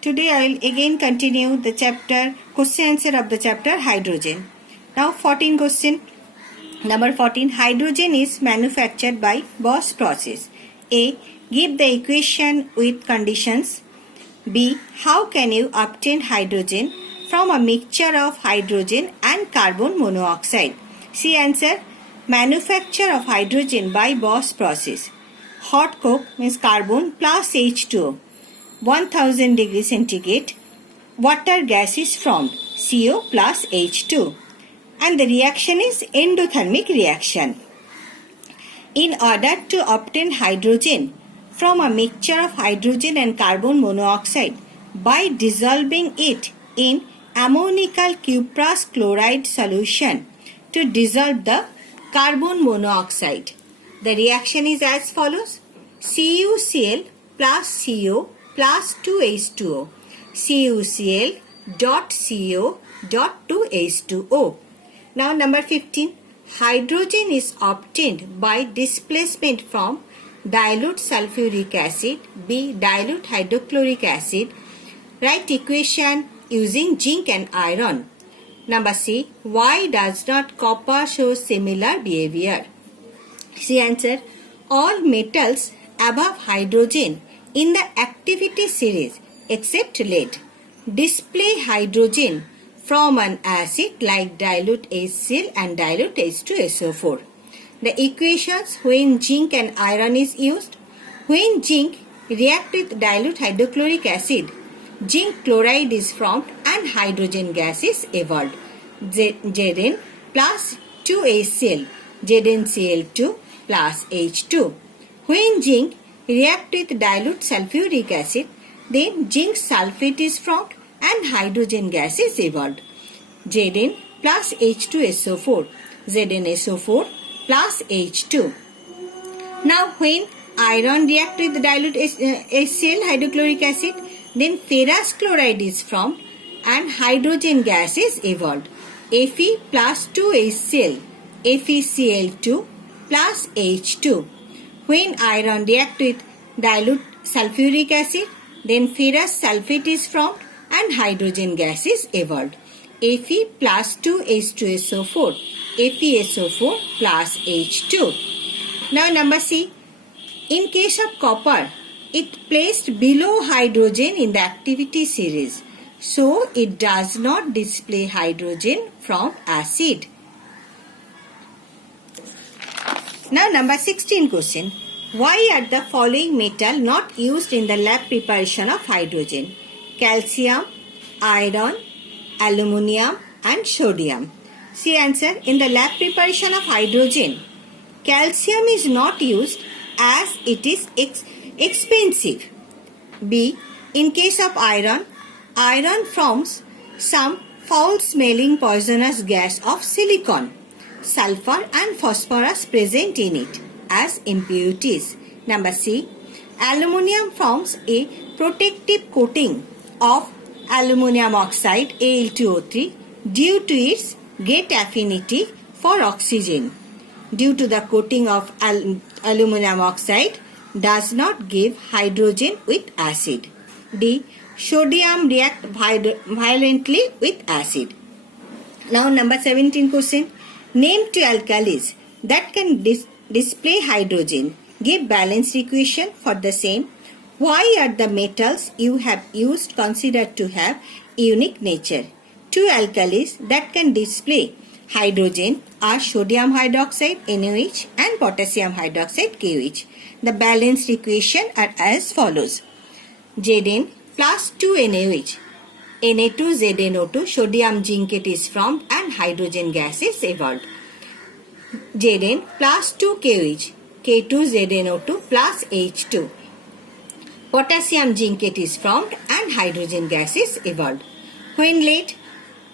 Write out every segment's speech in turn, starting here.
Today I will again continue the chapter question answer of the chapter hydrogen. Now 14 question. Number 14. Hydrogen is manufactured by Bosch process. A. Give the equation with conditions. B. How can you obtain hydrogen from a mixture of hydrogen and carbon monoxide? C. Answer. Manufacture of hydrogen by Bosch process. Hot coke means carbon plus H2O. 1000 degrees centigrade. Water gas is formed. CO plus H2. And the reaction is endothermic reaction. In order to obtain hydrogen from a mixture of hydrogen and carbon monoxide by dissolving it in ammonical cuprous chloride solution to dissolve the carbon monoxide. The reaction is as follows. CuCl plus CO plus 2H2O. CuCl dot CO dot 2H2O. Now number 15. Hydrogen is obtained by displacement from dilute sulfuric acid, B. dilute hydrochloric acid. Write equation using zinc and iron. Number C. Why does not copper show similar behavior? C. Answer. All metals above hydrogen in the activity series except lead display hydrogen from an acid like dilute HCl and dilute H2SO4. The equations when zinc and iron is used. When zinc react with dilute hydrochloric acid, zinc chloride is formed and hydrogen gas is evolved. Zn plus 2HCl, ZnCl2 plus H2. When zinc react with dilute sulfuric acid, then zinc sulfate is formed and hydrogen gas is evolved. Zn plus H2SO4, ZnSO4 plus H2. Now when iron react with dilute HCl hydrochloric acid, then ferrous chloride is formed and hydrogen gas is evolved. Fe plus 2HCl, FeCl2 plus H2. When iron react with dilute sulfuric acid, then ferrous sulfate is formed and hydrogen gas is evolved. Fe plus 2H2SO4, FeSO4 plus H2. Now number C. In case of copper, it placed below hydrogen in the activity series. So it does not display hydrogen from acid. Now number 16 question. Why are the following metal not used in the lab preparation of hydrogen? Calcium, iron, aluminium and sodium. See answer. In the lab preparation of hydrogen, calcium is not used as it is expensive. B. In case of iron, iron forms some foul smelling poisonous gas of silicon, sulfur and phosphorus present in it as impurities. Number C. Aluminium forms a protective coating of aluminium oxide Al2O3 due to its great affinity for oxygen. Due to the coating of aluminium oxide does not give hydrogen with acid. D. Sodium react violently with acid. Now number 17 question. Name two alkalis that can display hydrogen. Give balanced equation for the same. Why are the metals you have used considered to have unique nature? Two alkalis that can display hydrogen are sodium hydroxide NaOH and potassium hydroxide KOH. The balanced equation are as follows. Zn plus 2 NaOH, Na2ZnO2, sodium zincate is formed and hydrogen gas is evolved. Zn plus 2 KOH, K2ZnO2 plus H2. Potassium zincate is formed and hydrogen gas is evolved. When lead,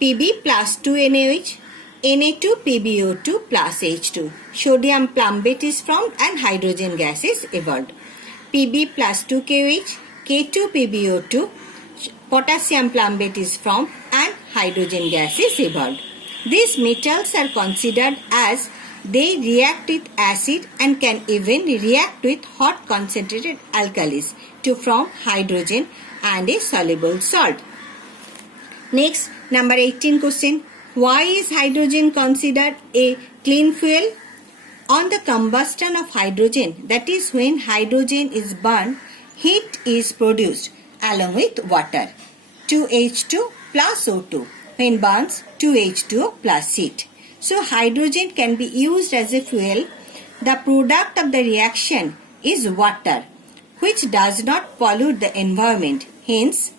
Pb plus 2 NaOH, Na2PbO2 plus H2. Sodium plumbate is formed and hydrogen gas is evolved. Pb plus 2 KOH, K2PbO2, potassium plumbate is formed and hydrogen gas is evolved. These metals are considered as They react with acid and can even react with hot concentrated alkalis to form hydrogen and a soluble salt. Next, number 18 question. Why is hydrogen considered a clean fuel? On the combustion of hydrogen, that is when hydrogen is burned, heat is produced along with water. 2H2 plus O2. When burns, 2H2O plus heat. So hydrogen can be used as a fuel. The product of the reaction is water, which does not pollute the environment. Hence,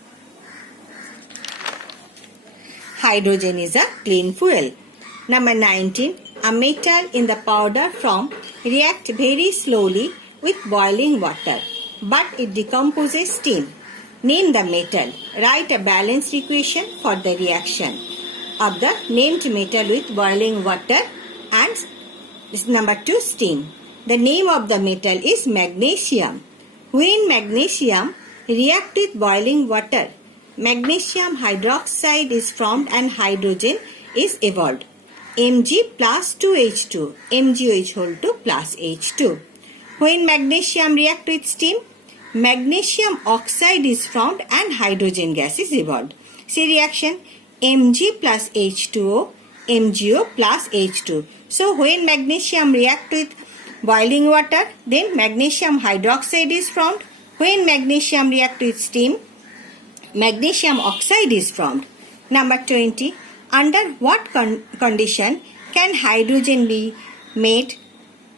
hydrogen is a clean fuel. Number 19. A metal in the powder form reacts very slowly with boiling water, but it decomposes steam. Name the metal. Write a balanced equation for the reaction of the named metal with boiling water and number 2 steam. The name of the metal is magnesium. When magnesium reacts with boiling water, magnesium hydroxide is formed and hydrogen is evolved. Mg plus 2H2, MgOH whole 2 plus H2. When magnesium reacts with steam, magnesium oxide is formed and hydrogen gas is evolved. See reaction Mg plus H2O, MgO plus H2. So when magnesium reacts with boiling water, then magnesium hydroxide is formed. When magnesium reacts with steam, magnesium oxide is formed. Number 20. Under what condition can hydrogen be made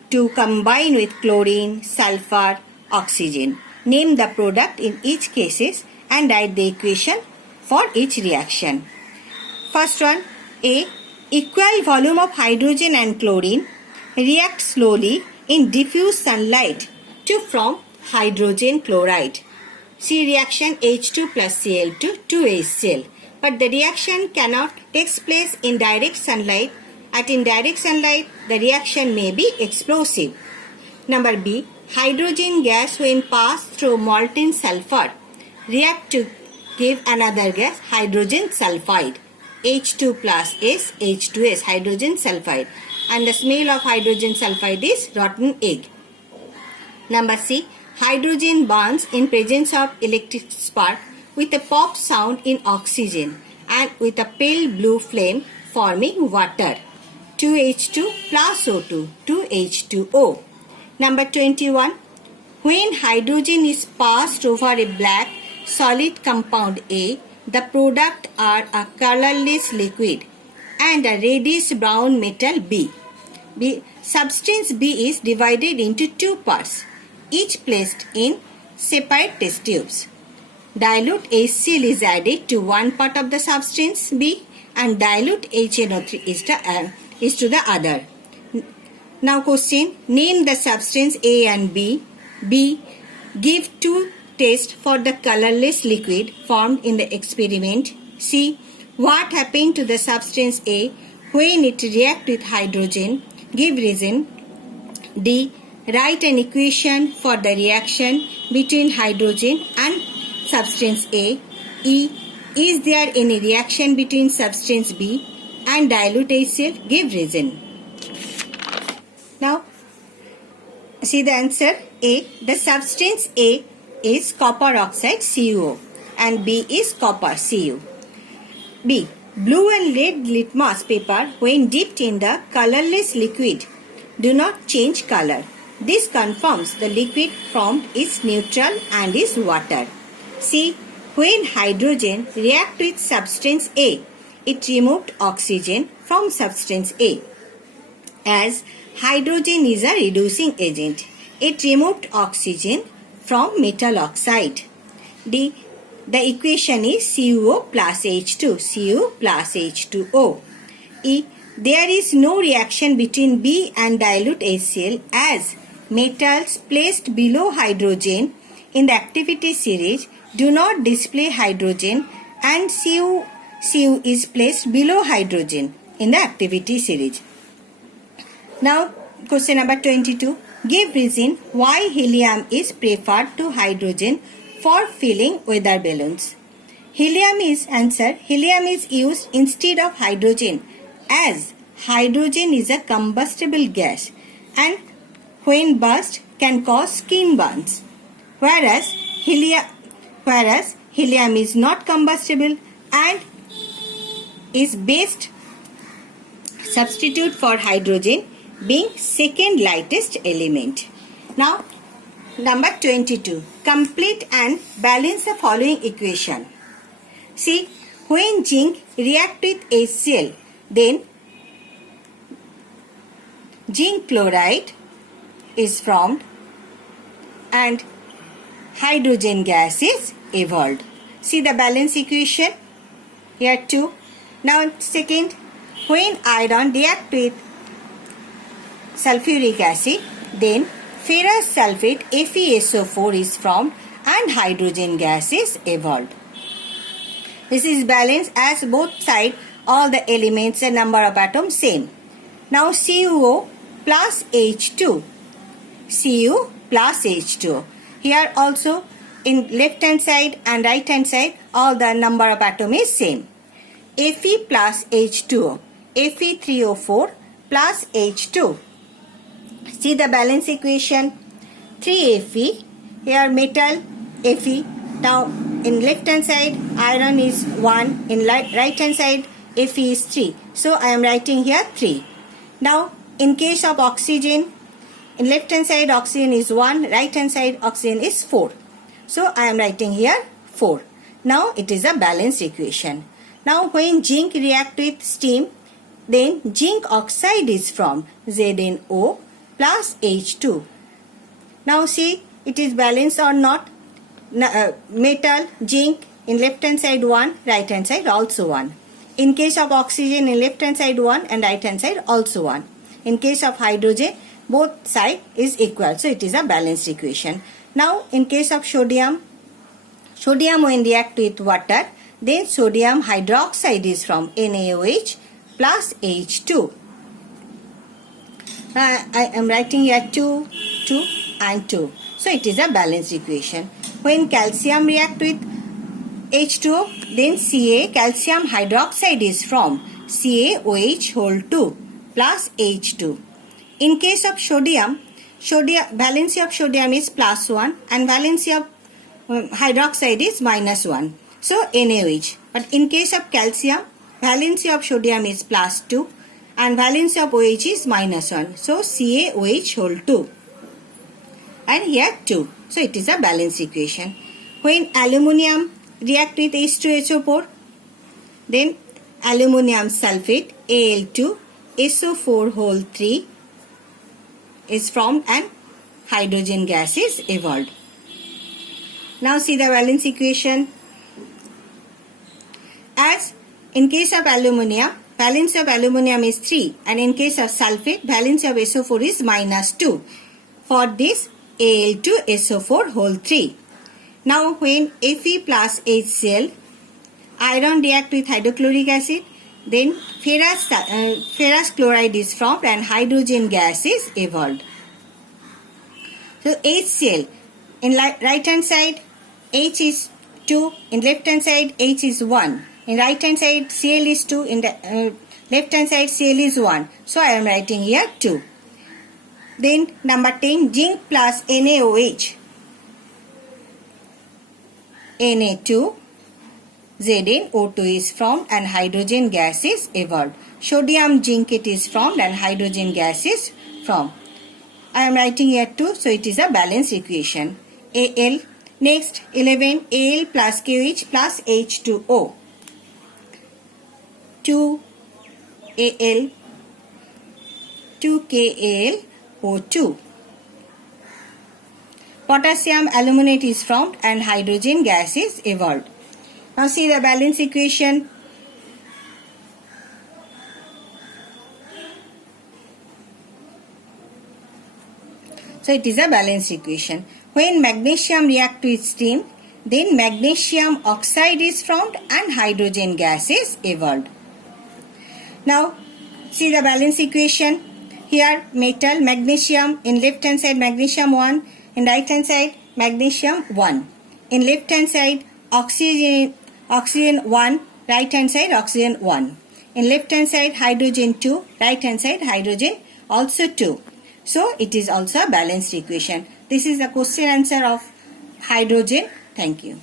to combine with chlorine, sulfur, oxygen? Name the product in each cases and write the equation for each reaction. First one, A. Equal volume of hydrogen and chlorine react slowly in diffuse sunlight to form hydrogen chloride. See reaction H2 plus Cl2 2HCl. But the reaction cannot take place in direct sunlight. At indirect sunlight, the reaction may be explosive. Number B. Hydrogen gas when passed through molten sulfur react to give another gas, hydrogen sulfide. H2 plus S, H2S, hydrogen sulfide. And the smell of hydrogen sulfide is rotten egg. Number C. Hydrogen burns in presence of electric spark with a pop sound in oxygen and with a pale blue flame forming water. 2H2 plus O2, 2H2O. Number 21. When hydrogen is passed over a black solid compound A, the product are a colorless liquid and a reddish brown metal B. Substance B is divided into two parts, each placed in separate test tubes. Dilute HCl is added to one part of the substance B and dilute HNO3 is to the other. Now question, name the substance A and B. B. Give two tests for the colorless liquid formed in the experiment. C. What happened to the substance A when it reacts with hydrogen? Give reason. D. Write an equation for the reaction between hydrogen and substance A. E. Is there any reaction between substance B and dilute HCl? Give reason. Now, see the answer. A. The substance A is copper oxide CuO and B is copper Cu. B. Blue and red litmus paper when dipped in the colorless liquid do not change color. This confirms the liquid formed is neutral and is water. C. When hydrogen reacts with substance A, it removed oxygen from substance A. As hydrogen is a reducing agent, it removed oxygen from metal oxide. D. The equation is CuO plus H2, Cu plus H2O. E. There is no reaction between B and dilute HCl as metals placed below hydrogen in the activity series do not display hydrogen and Cu is placed below hydrogen in the activity series. Now question number 22. Give reason why helium is preferred to hydrogen for filling weather balloons. Helium is used instead of hydrogen as hydrogen is a combustible gas and when burst can cause skin burns, whereas helium is not combustible and is best substitute for hydrogen, being second lightest element. Now number 22. Complete and balance the following equation. See, when zinc react with HCl, then zinc chloride is formed and hydrogen gas is evolved. See the balance equation here too. Now second, when iron react with sulfuric acid, then ferrous sulfate FeSO4 is formed and hydrogen gas is evolved. This is balanced as both sides all the elements and number of atoms same. Now CuO plus H2. Cu plus H2. Here also in left hand side and right hand side all the number of atoms is same. Fe plus H2O. Fe3O4 plus H2. See the balance equation. 3Fe. Here metal Fe. Now in left hand side iron is 1. In right hand side Fe is 3. So I am writing here 3. Now in case of oxygen, in left hand side oxygen is 1. Right hand side oxygen is 4. So I am writing here 4. Now it is a balanced equation. Now when zinc react with steam, then zinc oxide is formed, ZnO plus H2. Now see it is balanced or not. Metal, zinc in left hand side 1, right hand side also 1. In case of oxygen in left hand side 1 and right hand side also 1. In case of hydrogen both side is equal. So it is a balanced equation. Now in case of sodium when react with water, then sodium hydroxide is from NaOH plus H2. I am writing here 2, 2 and 2. So it is a balanced equation. When calcium react with H2O, then Ca calcium hydroxide is from CaOH whole 2 plus H2. In case of sodium valency of sodium is plus 1 and valency of hydroxide is minus 1. So NaOH. But in case of calcium, valency of sodium is plus 2 and valency of OH is minus 1. So CaOH whole 2. And here 2. So it is a balanced equation. When aluminium react with H2SO4, then aluminium sulfate Al2 SO4 whole 3 is formed and hydrogen gas is evolved. Now see the valence equation. As in case of aluminium, valence of aluminium is 3 and in case of sulfate, valence of SO4 is minus 2. For this Al2 SO4 whole 3. Now when Fe plus HCl, iron react with hydrochloric acid, then ferrous chloride is formed and hydrogen gas is evolved. So HCl, in right hand side H is 2, in left hand side H is 1. In right hand side Cl is 2, in the left hand side Cl is 1. So I am writing here 2. Then number 10, zinc plus NaOH. Na2 ZnO2 is formed and hydrogen gas is evolved. Sodium zinc it is formed and hydrogen gas is formed. I am writing here 2, so it is a balanced equation. Al. Next 11, Al plus KOH plus H2O. 2 Al 2 KAlO2. Potassium aluminate is formed and hydrogen gas is evolved. Now see the balance equation. So it is a balanced equation. When magnesium react with steam, then magnesium oxide is formed and hydrogen gas is evolved. Now see the balance equation. Here metal, magnesium, in left hand side magnesium 1, in right hand side magnesium 1. In left hand side oxygen 1, right hand side oxygen 1. In left hand side hydrogen 2, right hand side hydrogen also 2. So it is also a balanced equation. This is the question answer of hydrogen. Thank you.